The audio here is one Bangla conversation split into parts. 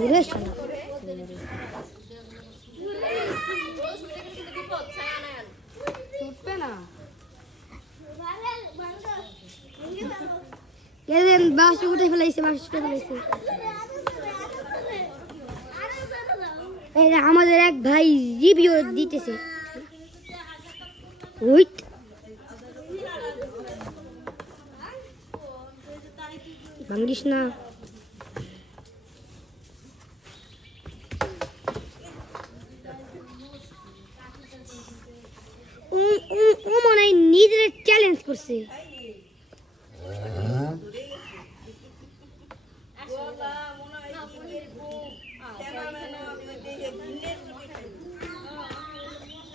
ঘুরে শালা ছুটবে না এদের বাস উঠে ফেলাইছে এই যে আমাদের এক ভাই রিভিউ দিতেছে ওইট ভাঙ্গিস না ও মনে হয় নিজের চ্যালেঞ্জ করছে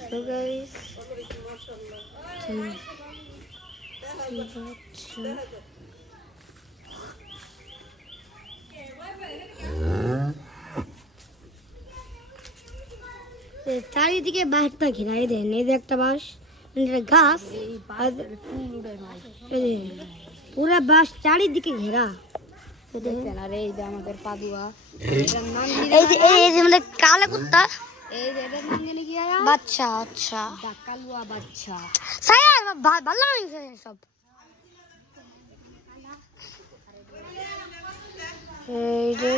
So guys, চারিদিকে বাঁশটা ঘেরাই দেন এই যে একটা বাঁশ গাছ পুরা বাঁশ চারিদিকে ঘেরা আরে এই যে আমাদের পাদুয়া এই যে মানে কালো কুত্তা এই যে এটার নাম জানি কি আয়া বাচ্চা আচ্ছা কালুয়া বাচ্চা সায়ার ভালো লাগছে সব এই যে